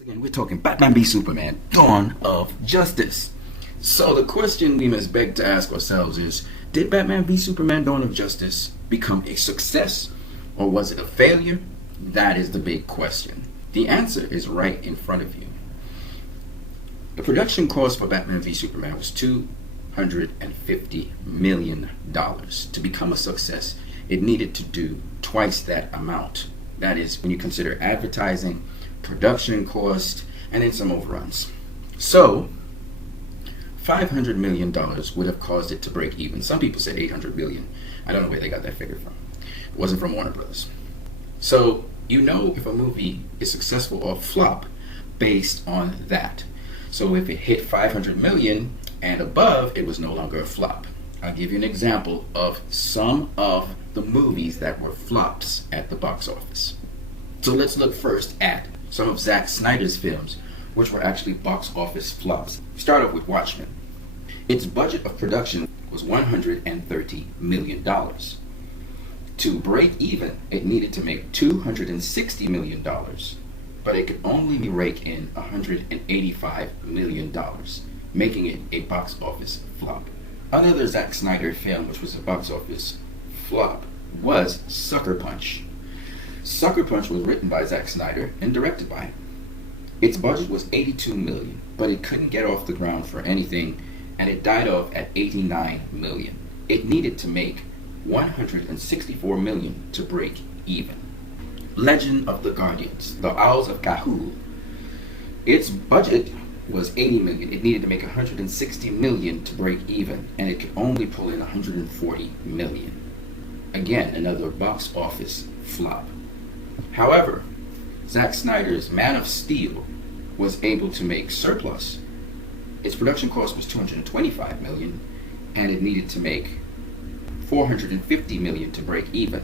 Again, we're talking Batman v Superman, Dawn of Justice. So the question we must beg to ask ourselves is, did Batman v Superman, Dawn of Justice become a success, or was it a failure? That is the big question. The answer is right in front of you. The production cost for Batman v Superman was $250 million. To become a success, it needed to do twice that amount. That is, when you consider advertising, production cost, and then some overruns. So, $500 million would have caused it to break even. Some people said $800 million. I don't know where they got that figure from. It wasn't from Warner Brothers. So, you know if a movie is successful or flop based on that. So if it hit 500 million and above, it was no longer a flop. I'll give you an example of some of the movies that were flops at the box office. So let's look first at some of Zack Snyder's films, which were actually box office flops. Start off with Watchmen. Its budget of production was $130 million. To break even, it needed to make $260 million, but it could only rake in $185 million, making it a box office flop. Another Zack Snyder film which was a box office flop was Sucker Punch. Sucker Punch was written by Zack Snyder and directed by him. Its budget was $82 million, but it couldn't get off the ground for anything, and it died off at $89 million. It needed to make $164 million to break even. Legend of the Guardians, The Owls of Ga'Hoole. Its budget was $80 million. It needed to make $160 million to break even, and it could only pull in $140 million. Again, another box office flop. However, Zack Snyder's Man of Steel was able to make surplus. Its production cost was $225 million, and it needed to make $450 million to break even,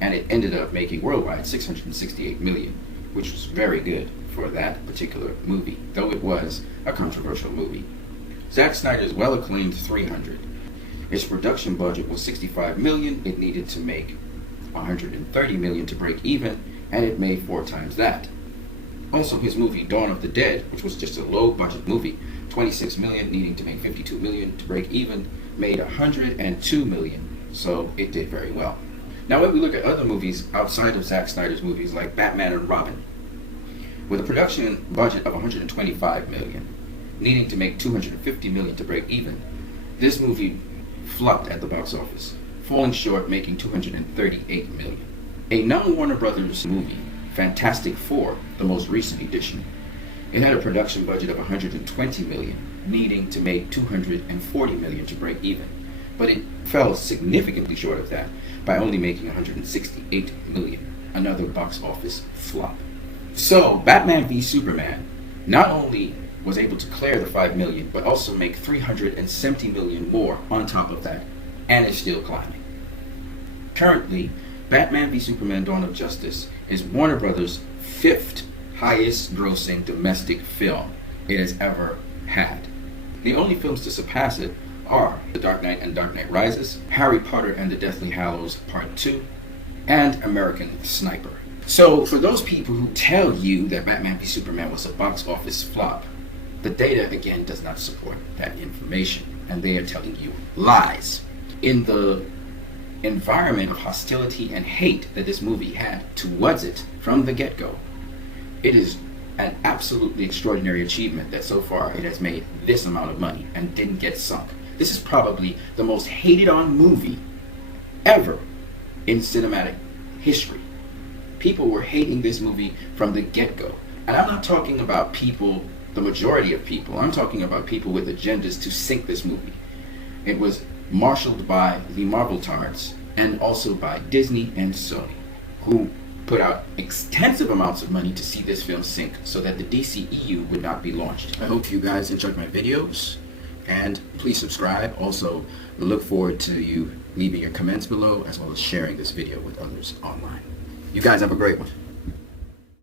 and it ended up making worldwide $668 million, which was very good for that particular movie, though it was a controversial movie. Zack Snyder's well-acclaimed 300. Its production budget was $65 million. It needed to make $130 million to break even, and it made 4 times that. Also, his movie Dawn of the Dead, which was just a low-budget movie, $26 million, needing to make $52 million to break even, made $102 million. So it did very well. Now when we look at other movies outside of Zack Snyder's movies like Batman and Robin, with a production budget of $125 million, needing to make $250 million to break even, this movie flopped at the box office, falling short, making $238 million. A non-Warner Brothers movie, Fantastic Four, the most recent edition, it had a production budget of $120 million, needing to make $240 million to break even. But it fell significantly short of that by only making $168 million, another box office flop. So Batman v Superman not only was able to clear the $5 million, but also make $370 million more on top of that, and is still climbing. Currently, Batman v Superman Dawn of Justice is Warner Brothers' 5th highest grossing domestic film it has ever had. The only films to surpass it are The Dark Knight and Dark Knight Rises, Harry Potter and the Deathly Hallows Part 2, and American Sniper. So for those people who tell you that Batman v Superman was a box office flop, the data again does not support that information, and they are telling you lies. In the environment of hostility and hate that this movie had towards it from the get-go, it is an absolutely extraordinary achievement that so far it has made this amount of money and didn't get sunk. This is probably the most hated on movie ever in cinematic history. People were hating this movie from the get-go. And I'm not talking about people, the majority of people. I'm talking about people with agendas to sink this movie. It was marshaled by the Marvel-tards and also by Disney and Sony, who put out extensive amounts of money to see this film sink so that the DCEU would not be launched. I hope you guys enjoyed my videos, and please subscribe. Also, look forward to you leaving your comments below, as well as sharing this video with others online. You guys have a great one.